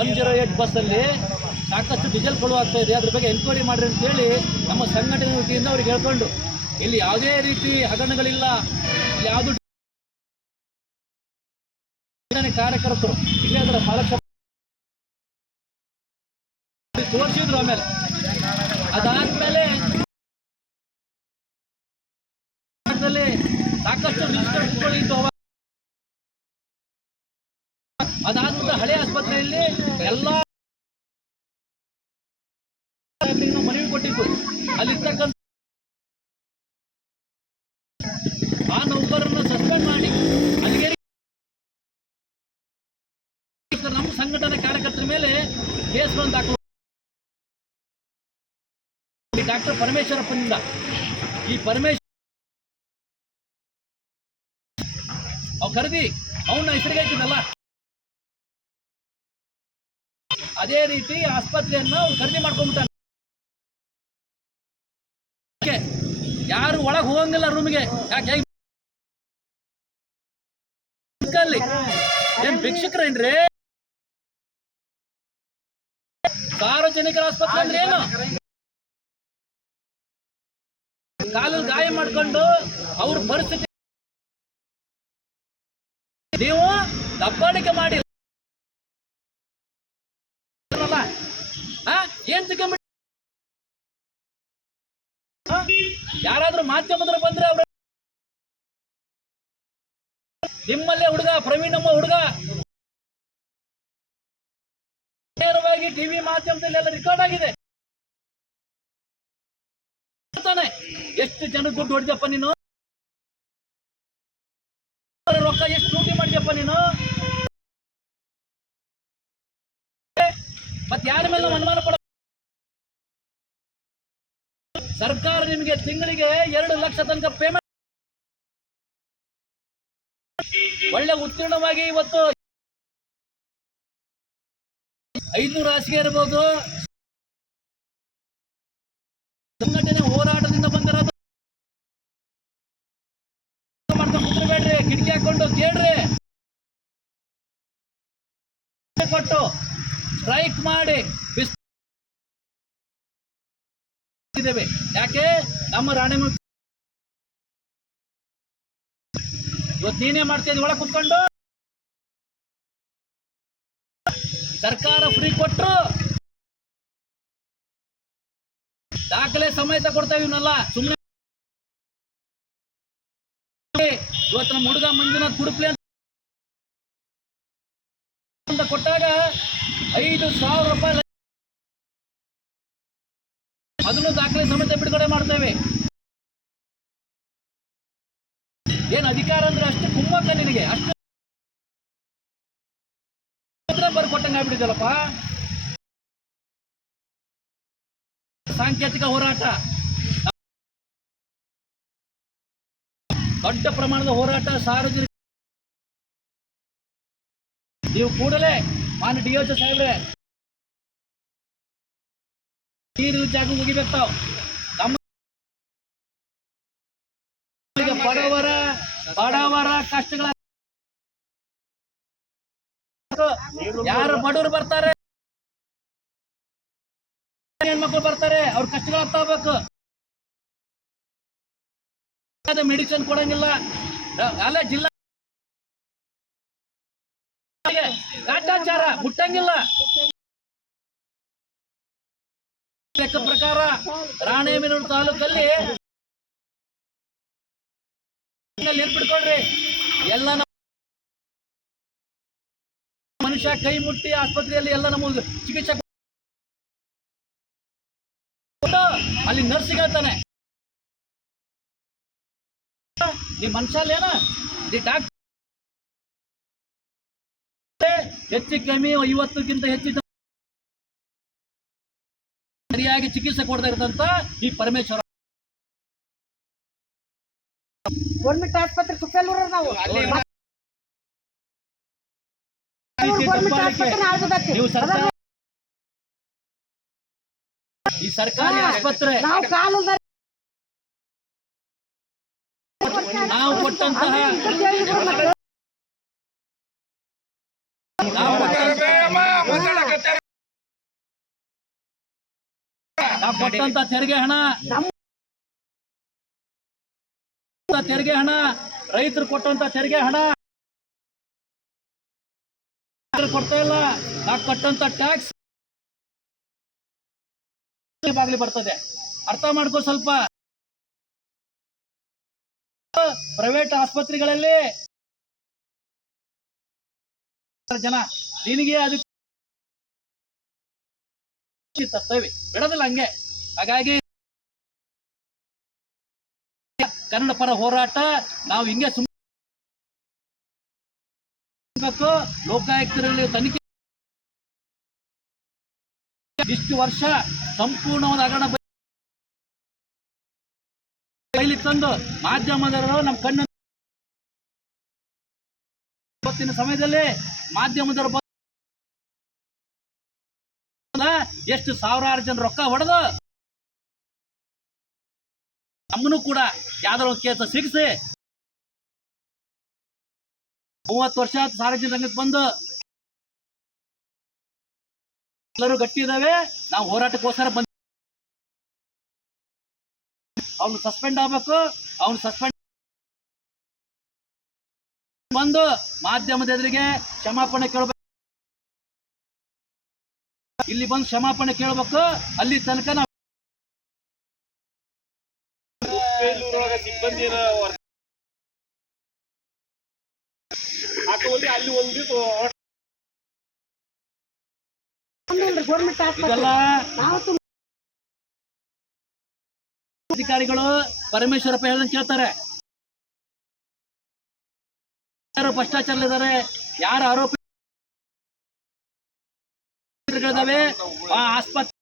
One zero eight ಬಸ್ಸಲ್ಲಿ ಸಾಕಷ್ಟು diesel ಕೊಳು ಇದೆ. ಅದ್ರ ಬಗ್ಗೆ ಎನ್ಕ್ವೈರಿ ಮಾಡ್ರಿ ಅಂತ ಹೇಳಿ ನಮ್ಮ ಸಂಘಟನೆ ವತಿಯಿಂದ ಅವ್ರಿಗೆ ಹೇಳ್ಕೊಂಡು, ಇಲ್ಲಿ ಯಾವುದೇ ರೀತಿ ಹಗರಣಗಳಿಲ್ಲ. ಯಾವುದು ಕಾರ್ಯಕರ್ತರು ಇಲ್ಲೇ ಅದರ ಪಾಲಕ ತೋರಿಸಿದ್ರು ಆಮೇಲೆ. ಅದಾದ್ಮೇಲೆ ಸಾಕಷ್ಟು ರಿಜಿಸ್ಟರ್ ಇದ್ದು ಅವಾಗ ನಂತರ ಹಳೆ ಆಸ್ಪತ್ರೆಯಲ್ಲಿ ಎಲ್ಲ ಮನವಿ ಕೊಟ್ಟಿದ್ದು. ಅಲ್ಲಿರ್ತಕ್ಕಂಥ ಆ ನೌಕರನ್ನು ಸಸ್ಪೆಂಡ್ ಮಾಡಿ ಅಲ್ಲಿಗೆ ನಮ್ಮ ಸಂಘಟನೆ ಕಾರ್ಯಕರ್ತರ ಮೇಲೆ ಕೇಸ್ಗಳನ್ನು ದಾಖಲು ಡಾಕ್ಟರ್ ಪರಮೇಶ್ವರಪ್ಪನಿಂದ. ಈ ಪರಮೇಶ್ವರ ಅವ್ ಕರೆದಿ, ಅವನ ಹೆಸರಿಗೆ ಅದೇ ರೀತಿ ಆಸ್ಪತ್ರೆಯನ್ನು ಖರೀದಿ ಮಾಡ್ಕೊಂಡ್ಬಿಟ್ಟಾನೆ ಯಾರು ಒಳಗೆ ಹೋಗಂಗಿಲ್ಲ ರೂಮಿಗೆ ಯಾಕೆ? ಏನ್ ಭಿಕ್ಷುಕರೇನ್ರಿ? ಸಾರ್ವಜನಿಕರ ಆಸ್ಪತ್ರೆ ಅಂದ್ರೆ ಏನು? ಕಾಲಲ್ಲಿ ಗಾಯ ಮಾಡ್ಕೊಂಡು ಅವ್ರ ಪರಿಸ್ಥಿತಿ ನೀವು ದಬ್ಬಾಳಿಕೆ ಮಾಡಿ ಏನ್ ತಿಳ್ಕೊಂಬಿಟ್ಟು ಯಾರಾದ್ರೂ ಮಾಧ್ಯಮದ್ರು ಬಂದ್ರೆ ಅವ್ರ ನಿಮ್ಮಲ್ಲೇ ಹುಡುಗ, ಪ್ರವೀಣ್ ನಮ್ಮ ಹುಡುಗ. ನೇರವಾಗಿ ಟಿವಿ ಮಾಧ್ಯಮದಲ್ಲಿ ಎಲ್ಲ ರೆಕಾರ್ಡ್ ಆಗಿದೆ. ಎಷ್ಟು ಜನ ದುಡ್ಡು ಹೊಡೆದಪ್ಪ ನೀನು? ರೊಕ್ಕ ಎಷ್ಟು ಲೂಟಿ ಮಾಡಿದ್ಯಪ್ಪ ನೀನು? ಮತ್ತೆ ಯಾರ ಮೇಲೆ ಅನುಮಾನ ಪಡ ಸರ್ಕಾರ ನಿಮಗೆ ತಿಂಗಳಿಗೆ ಎರಡು ಲಕ್ಷ ತನಕ ಪೇಮೆಂಟ್ ಒಳ್ಳೆ ಉತ್ತೀರ್ಣವಾಗಿ ಇವತ್ತು ಐನೂರು ಹಾಸಿಗೆ ಇರ್ಬೋದು. ಸಂಘಟನೆ ಹೋರಾಟದಿಂದ ಬಂದಿರೋದು ಮಾಡ್ಕೊಂಡು ಕುತ್ಕೊಬೇಡ್ರಿ, ಕಿಟಕಿ ಹಾಕೊಂಡು ಕೇಳ್ರಿ. ಕೊಟ್ಟು ಸ್ಟ್ರೈಕ್ ಮಾಡಿ. ಬಿಸ್ ಇದ್ದೇವೆ ಯಾಕೆ? ನಮ್ಮ ರಾಣಿಮುಖ ಇವತ್ತು ನೀನೇ ಮಾಡ್ತಾ ಇದ್ದೀವಿ ಒಳಗೆ ಕುತ್ಕೊಂಡು. ಸರ್ಕಾರ ಫ್ರೀ ಕೊಟ್ಟರು ದಾಖಲೆ ಸಮೇತ ಕೊಡ್ತಾ ಇವನ್ನೆಲ್ಲ. ಸುಮ್ಮನೆ ಇವತ್ತು ನಮ್ಮ ಹುಡುಗ ಮಂಜುನಾಥ್ ಕುಡುಪ್ಲಿ ಅಂತ ಕೊಟ್ಟಾಗ ಐದು ಸಾವಿರ ರೂಪಾಯಿ ಅದನ್ನು ದಾಖಲೆ ಸಮೇತ ಬಿಡುಗಡೆ ಮಾಡ್ತೇವೆ ಏನು ಅಧಿಕಾರ ಅಂದ್ರೆ ಅಷ್ಟು ಕುಮ್ಮಕ್ಕ ನಿನಗೆ, ಅಷ್ಟು ಬರ್ಕೊಟ್ಟಂಗೆ ಆಗ್ಬಿಟ್ಟಿದ್ದಲ್ಲಪ್ಪ ಸಾಂಕೇತಿಕ ಹೋರಾಟ. ದೊಡ್ಡ ಪ್ರಮಾಣದ ಹೋರಾಟ ಸಾರ್ವಜನಿಕ ನೀವು ಕೂಡಲೇ ಮಾನ್ಯ ಡಿ ಎಚ್ ಸಾಹೇಬ್ರೆ ನೀರು ಜಾಗ ಮುಗಿಬೇಕು ನಮ್ಮ ಬಡವರ ಬಡವರ ಕಷ್ಟಗಳ ಯಾರು ಬಡವರು ಬರ್ತಾರೆ? ಹೆಣ್ಮಕ್ಳು ಬರ್ತಾರೆ, ಅವ್ರ ಕಷ್ಟಗಳು ಅರ್ಥ ಆಗ್ಬೇಕು. ಮೆಡಿಸಿನ್ ಕೊಡಂಗಿಲ್ಲ. ಅಲ್ಲ, ಜಿಲ್ಲಾ ಕಾಟಾಚಾರ ಮುಟ್ಟಂಗಿಲ್ಲ. ಲೆಕ್ಕ ಪ್ರಕಾರ ರಾಣೇಬೆನ್ನೂರು ತಾಲೂಕಲ್ಲಿ ನೆನ್ಪಿಟ್ಕೊಳ್ರಿ ಎಲ್ಲ ನಮ್ಮ ಮನುಷ್ಯ ಕೈ ಮುಟ್ಟಿ ಆಸ್ಪತ್ರೆಯಲ್ಲಿ ಎಲ್ಲ ನಮ್ಮ ಚಿಕಿತ್ಸೆ ಅಲ್ಲಿ ನರ್ಸ್ ಹೇಳ್ತಾನೆ ಈ ಮನುಷ್ಯ ಅಲ್ಲೇನ ದಿ ಡಾಕ್ಟರ್ ಹೆಚ್ಚು ಕಮ್ಮಿ ಐವತ್ತಕ್ಕಿಂತ ಹೆಚ್ಚು ಚಿಕಿತ್ಸೆ ಕೊಡ್ತಾ ಇರ್ತಂತ ಈ ಪರಮೇಶ್ವರ ಗೌರ್ಮೆಂಟ್ ಆಸ್ಪತ್ರೆ ಕುಪ್ಪೆಲ್ಲೂರ ನಾವು. ಸರ್ಕಾರ ಈ ಸರ್ಕಾರಿ ಆಸ್ಪತ್ರೆ ನಾವು ಕೊಟ್ಟಂತಹ ಕೊಟ್ಟಂತ ತೆರಿಗೆ ಹಣ. ತೆರಿಗೆ ಹಣ. ರೈತರು ಕೊಟ್ಟಂತ ತೆರಿಗೆ ಹಣ. ಕೊಡ್ತಾ ಇಲ್ಲ. ನಾವು ಕೊಟ್ಟಂತ ಟ್ಯಾಕ್ಸ್ ಬರ್ತದೆ. ಅರ್ಥ ಮಾಡ್ಕೋ ಸ್ವಲ್ಪ. ಪ್ರೈವೇಟ್ ಆಸ್ಪತ್ರೆಗಳಲ್ಲಿ ಜನ ನಿನಗೆ ಅದಕ್ಕೆ ತರ್ತೇವೆ ಬಿಡೋದಿಲ್ಲ ಹಂಗೆ. ಹಾಗಾಗಿ ಕನ್ನಡ ಪರ ಹೋರಾಟ, ನಾವು ಹಿಂಗೆ ಸುಮ್ಮನೆ ಲೋಕಾಯುಕ್ತರಲ್ಲಿ ತನಿಖೆ ಇಷ್ಟು ವರ್ಷ ಸಂಪೂರ್ಣವಾದ ಹಗರಣ ಕೈಲಿ ತಂದು ಮಾಧ್ಯಮದವರು ನಮ್ಮ ಕಣ್ಣು ಇವತ್ತಿನ ಸಮಯದಲ್ಲಿ ಮಾಧ್ಯಮದವರು ಎಷ್ಟು ಸಾವಿರಾರು ಜನ ರೊಕ್ಕ ಹೊಡೆದು ನಮ್ಮನ್ನು ಕೂಡ ಯಾವ್ದಾರ ಒಂದು ಕೇಸ ಸಿಗಿಸಿ. ಮೂವತ್ತು ವರ್ಷ ಸಾರ್ವಜನಿಕ ರಂಗಕ್ಕೆ ಬಂದು. ಎಲ್ಲರೂ ಗಟ್ಟಿ ಇದಾವೆ. ನಾವು ಹೋರಾಟಕ್ಕೋಸ್ಕರ ಬಂದ ಅವನು ಸಸ್ಪೆಂಡ್ ಆಗ್ಬೇಕು. ಅವನು ಸಸ್ಪೆಂಡ್ ಬಂದು ಮಾಧ್ಯಮದ ಎದುರಿಗೆ ಕ್ಷಮಾಪಣೆ ಕೇಳಬೇಕು. ಇಲ್ಲಿ ಬಂದು ಕ್ಷಮಾಪಣೆ ಕೇಳಬೇಕು. ಅಲ್ಲಿ ತನಕ ನಾವು ವರ್ಗ ಹಾಕುವಲ್ಲಿ ಅಲ್ಲಿ ಒಂದು ದಿವಸ ಅಧಿಕಾರಿಗಳು ಪರಮೇಶ್ವರಪ್ಪ ಹೇಳ್ದಂಗೆ ಕೇಳ್ತಾರೆ. ಯಾರು ಭ್ರಷ್ಟಾಚಾರಲಿದ್ದಾರೆ ಯಾರು ಆರೋಪಿ ಆ ಆಸ್ಪತ್ರೆ